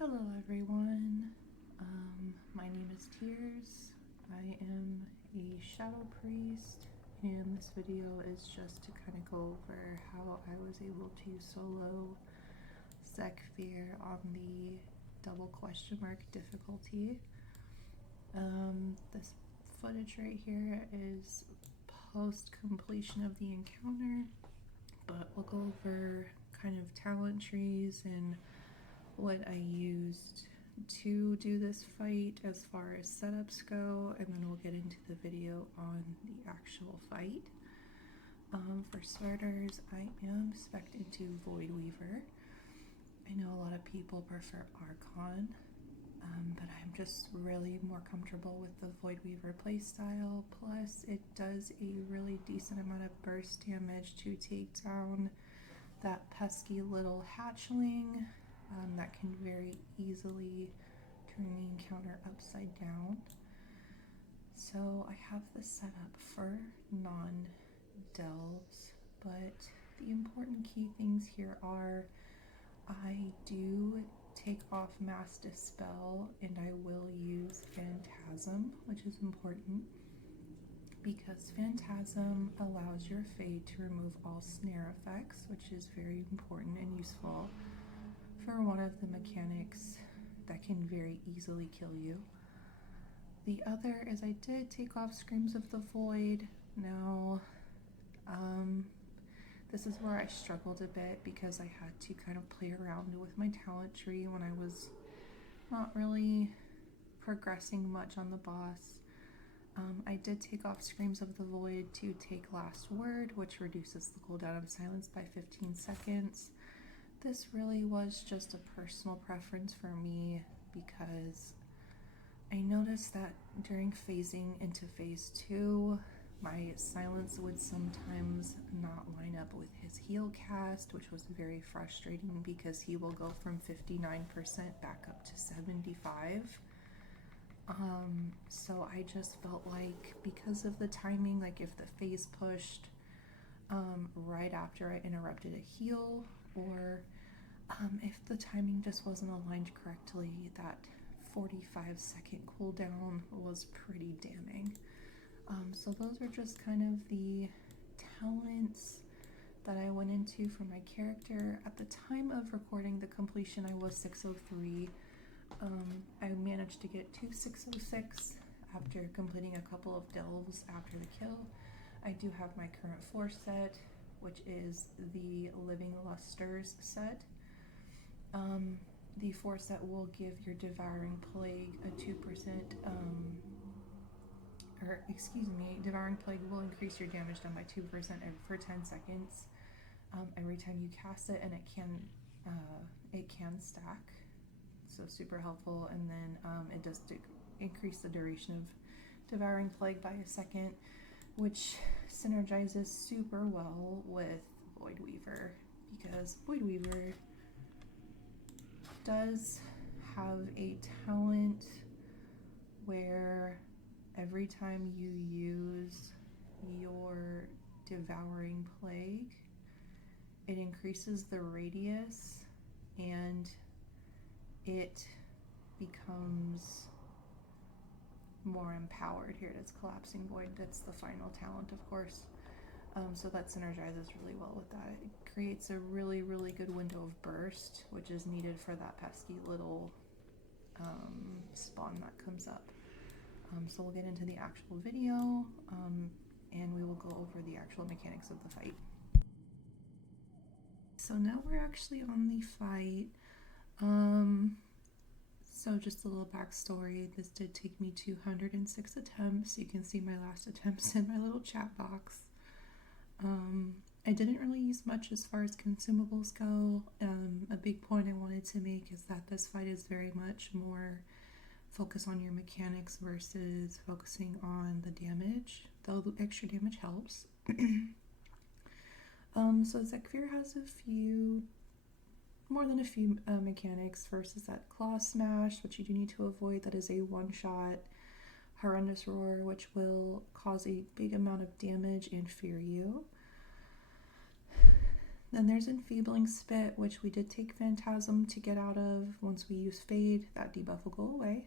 Hello everyone, my name is Tears. I am a Shadow Priest, and this video is just to kind of go over how I was able to solo Zekvir on the double question mark difficulty. This footage right here is post completion of the encounter, but we'll go over kind of talent trees and what I used to do this fight as far as setups go, and then we'll get into the video on the actual fight. For starters, I am spec'd into Void Weaver. I know a lot of people prefer Archon, but I'm just really more comfortable with the Void Weaver playstyle. Plus, it does a really decent amount of burst damage to take down that pesky little hatchling that can very easily turn the encounter upside down. So I have this set up for non-delves, but the important key things here are I do take off Mass Dispel, and I will use Phantasm, which is important because Phantasm allows your Fade to remove all snare effects, which is very important and useful for one of the mechanics that can very easily kill you. The other is I did take off Screams of the Void. Now, this is where I struggled a bit because I had to kind of play around with my talent tree when I was not really progressing much on the boss. I did take off Screams of the Void to take Last Word, which reduces the cooldown of silence by 15 seconds. This really was just a personal preference for me because I noticed that during phasing into phase 2, my silence would sometimes not line up with his heal cast, which was very frustrating because he will go from 59% back up to 75%. So I just felt like because of the timing, like if the phase pushed right after I interrupted a heal, or if the timing just wasn't aligned correctly, that 45-second cooldown was pretty damning. So those are just kind of the talents that I went into for my character. At the time of recording the completion, I was 603. I managed to get to 606 after completing a couple of delves after the kill. I do have my current force set, which is the Living Lusters set. The force set will give your Devouring Plague a 2%, Devouring Plague will increase your damage done by 2% for 10 seconds every time you cast it, and it can stack, so super helpful. And then it does increase the duration of Devouring Plague by a second, which synergizes super well with Void Weaver, because Void Weaver does have a talent where every time you use your Devouring Plague, it increases the radius and it becomes more empowered. Here it is, Collapsing Void. That's the final talent, of course. So that synergizes really well with that. It creates a really, really good window of burst, which is needed for that pesky little spawn that comes up. So we'll get into the actual video, and we will go over the actual mechanics of the fight. So now we're actually on the fight. So just a little backstory. This did take me 206 attempts. You can see my last attempts in my little chat box. I didn't really use much as far as consumables go. A big point I wanted to make is that this fight is very much more focus on your mechanics versus focusing on the damage, though the extra damage helps. So Zekvir has more than a few mechanics. First is that Claw Smash, which you do need to avoid. That is a one-shot Horrendous Roar, which will cause a big amount of damage and fear you. Then there's Enfeebling Spit, which we did take Phantasm to get out of. Once we use Fade, that debuff will go away.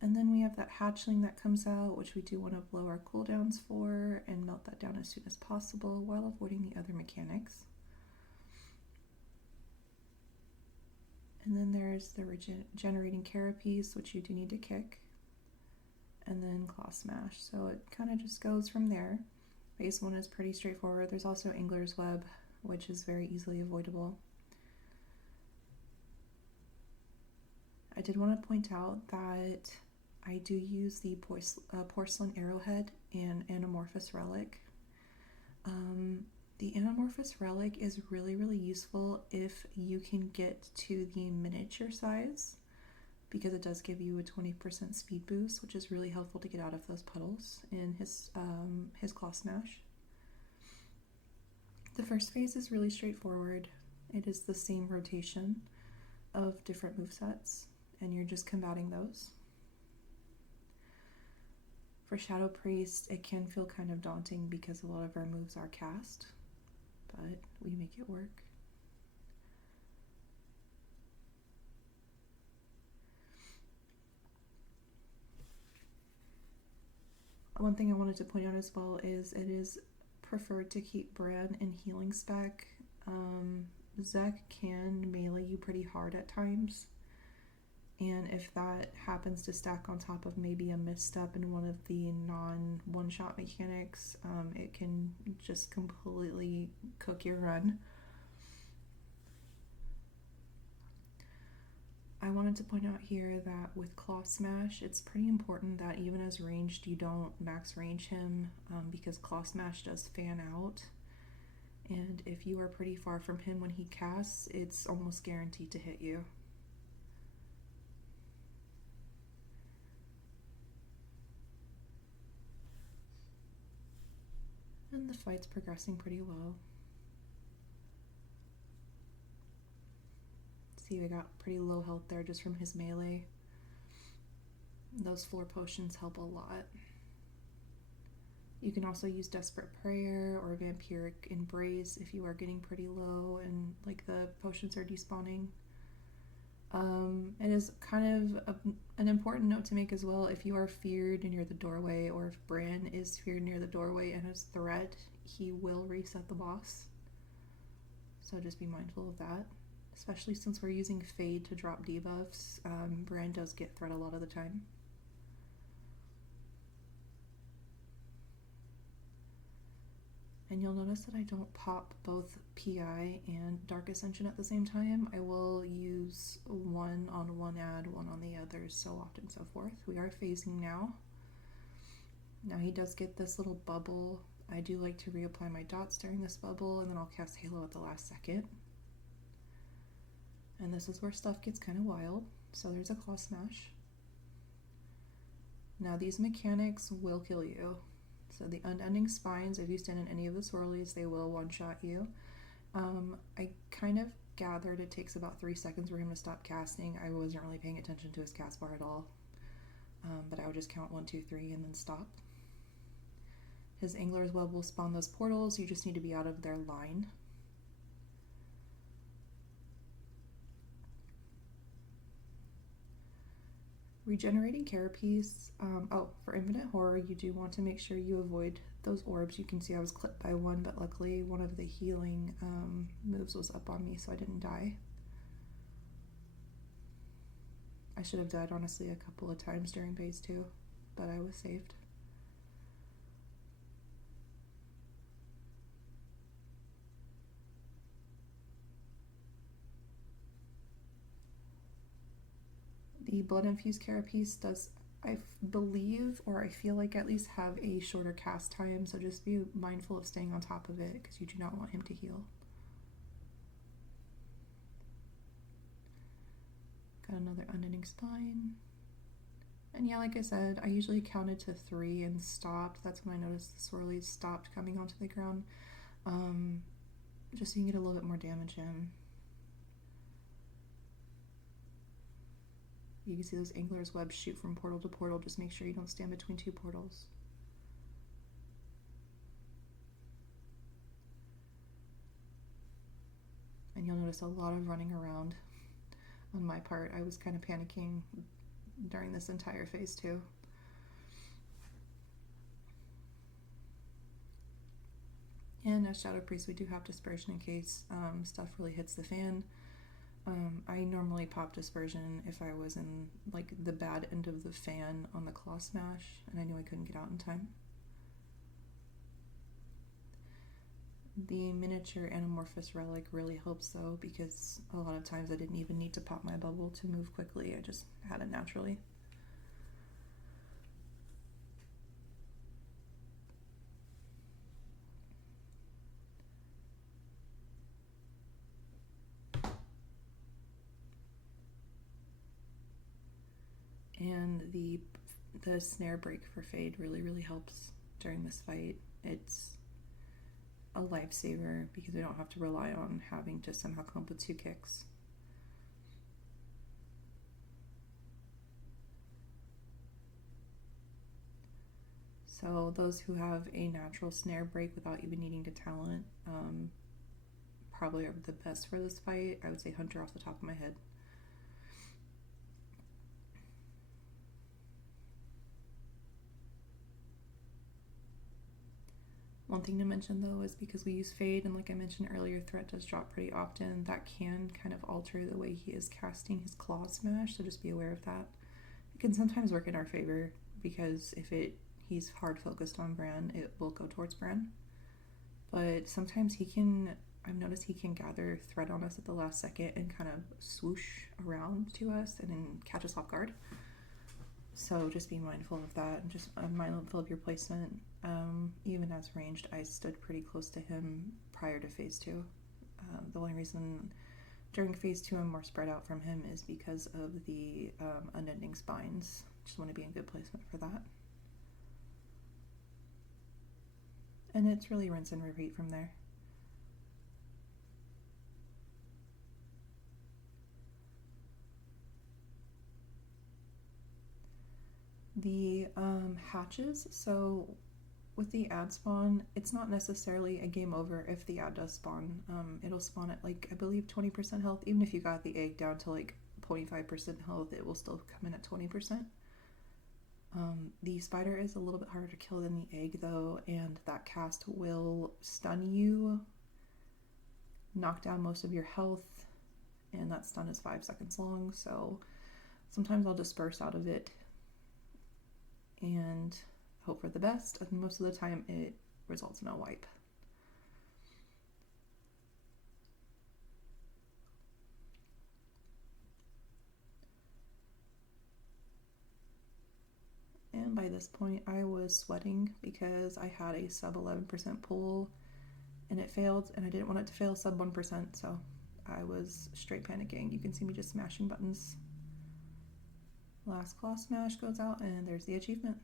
And then we have that Hatchling that comes out, which we do want to blow our cooldowns for and melt that down as soon as possible while avoiding the other mechanics. And then there's the Regenerating Carapace, which you do need to kick. And then Claw Smash. So it kind of just goes from there. Phase 1 is pretty straightforward. There's also Angler's Web, which is very easily avoidable. I did want to point out that I do use the Porcelain Arrowhead and Anamorphous Relic. The Anamorphous Relic is really, really useful if you can get to the miniature size, because it does give you a 20% speed boost, which is really helpful to get out of those puddles in his Claw Smash. The first phase is really straightforward. It is the same rotation of different movesets, and you're just combating those. For Shadow Priest, it can feel kind of daunting because a lot of our moves are cast, but we make it work. One thing I wanted to point out as well is it is preferred to keep Bran in healing spec. Zek can melee you pretty hard at times, and if that happens to stack on top of maybe a misstep in one of the non-one-shot mechanics, it can just completely cook your run. I wanted to point out here that with Claw Smash, it's pretty important that even as ranged, you don't max range him, because Claw Smash does fan out, and if you are pretty far from him when he casts, it's almost guaranteed to hit you. And the fight's progressing pretty well. See, we got pretty low health there just from his melee. Those 4 potions help a lot. You can also use Desperate Prayer or Vampiric Embrace if you are getting pretty low and like the potions are despawning. It is kind of an important note to make as well. If you are feared near the doorway, or if Bran is feared near the doorway and has threat, he will reset the boss. So just be mindful of that. Especially since we're using Fade to drop debuffs, Bran does get threat a lot of the time. And you'll notice that I don't pop both PI and Dark Ascension at the same time. I will use one on one ad, one on the other, so often so forth. We are phasing now. Now he does get this little bubble. I do like to reapply my dots during this bubble, and then I'll cast Halo at the last second. And this is where stuff gets kind of wild. So there's a Claw Smash. Now these mechanics will kill you. So the Unending Spines, if you stand in any of the swirlies, they will one-shot you. I kind of gathered it takes about 3 seconds for him to stop casting. I wasn't really paying attention to his cast bar at all. But I would just count 1, 2, 3 and then stop. His Angler's Web will spawn those portals. You just need to be out of their line. Regenerating Carapace. For Infinite Horror, you do want to make sure you avoid those orbs. You can see I was clipped by one, but luckily one of the healing moves was up on me, so I didn't die. I should have died, honestly, a couple of times during phase 2, but I was saved. The Blood Infused Carapace does, I believe, or I feel like at least have a shorter cast time, so just be mindful of staying on top of it because you do not want him to heal. Got another Unending Spine. And yeah, like I said, I usually counted to 3 and stopped. That's when I noticed the swirlies stopped coming onto the ground. Just so you can get a little bit more damage in. You can see those Angler's Webs shoot from portal to portal. Just make sure you don't stand between 2 portals. and you'll notice a lot of running around on my part. I was kind of panicking during this entire phase 2. And as Shadow Priest, we do have Dispersion in case stuff really hits the fan. I normally pop Dispersion if I was in like the bad end of the fan on the Claw Smash and I knew I couldn't get out in time. The miniature Anamorphous relic really helps though, because a lot of times I didn't even need to pop my bubble to move quickly, I just had it naturally. And the snare break for Fade really helps during this fight. It's a lifesaver because we don't have to rely on having to somehow come up with 2 kicks. So those who have a natural snare break without even needing to talent probably are the best for this fight. I would say Hunter off the top of my head. One thing to mention though is because we use Fade, and like I mentioned earlier, Threat does drop pretty often, that can kind of alter the way he is casting his Claw Smash, so just be aware of that. It can sometimes work in our favor, because if he's hard focused on Bran, it will go towards Bran. But sometimes I've noticed he can gather Threat on us at the last second and kind of swoosh around to us and then catch us off guard. So just be mindful of that, and just mindful of your placement. Even as ranged, I stood pretty close to him prior to phase 2. The only reason during phase 2 I'm more spread out from him is because of the unending spines. Just want to be in good placement for that. And it's really rinse and repeat from there. The hatches, so with the ad spawn, it's not necessarily a game over if the ad does spawn. It'll spawn at like, I believe 20% health. Even if you got the egg down to like 0.5% health, it will still come in at 20%. The spider is a little bit harder to kill than the egg though, and that cast will stun you, knock down most of your health, and that stun is 5 seconds long, so sometimes I'll disperse out of it and hope for the best, and most of the time it results in a wipe. And by this point I was sweating because I had a sub 11% pull and it failed, and I didn't want it to fail sub 1%, so I was straight panicking. You can see me just smashing buttons. Last Claw Smash goes out and there's the achievement.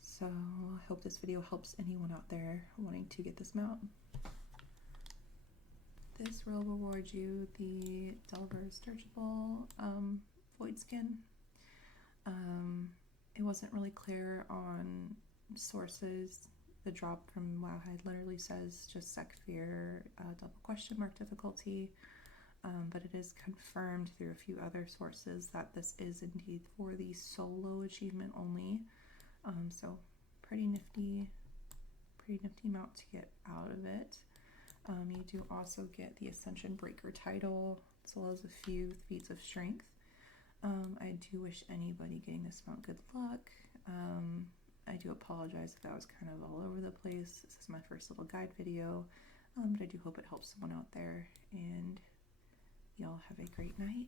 So I hope this video helps anyone out there wanting to get this mount. This will reward you the Delver's Dirigible Void Skin. It wasn't really clear on sources. The drop from Wowhide literally says just Zekvir $? Difficulty, but it is confirmed through a few other sources that this is indeed for the solo achievement only. So pretty nifty mount to get out of it. You do also get the Ascension Breaker title, as well as a few feats of strength. I do wish anybody getting this mount good luck. I do apologize if that was kind of all over the place. This is my first little guide video, but I do hope it helps someone out there, and y'all have a great night.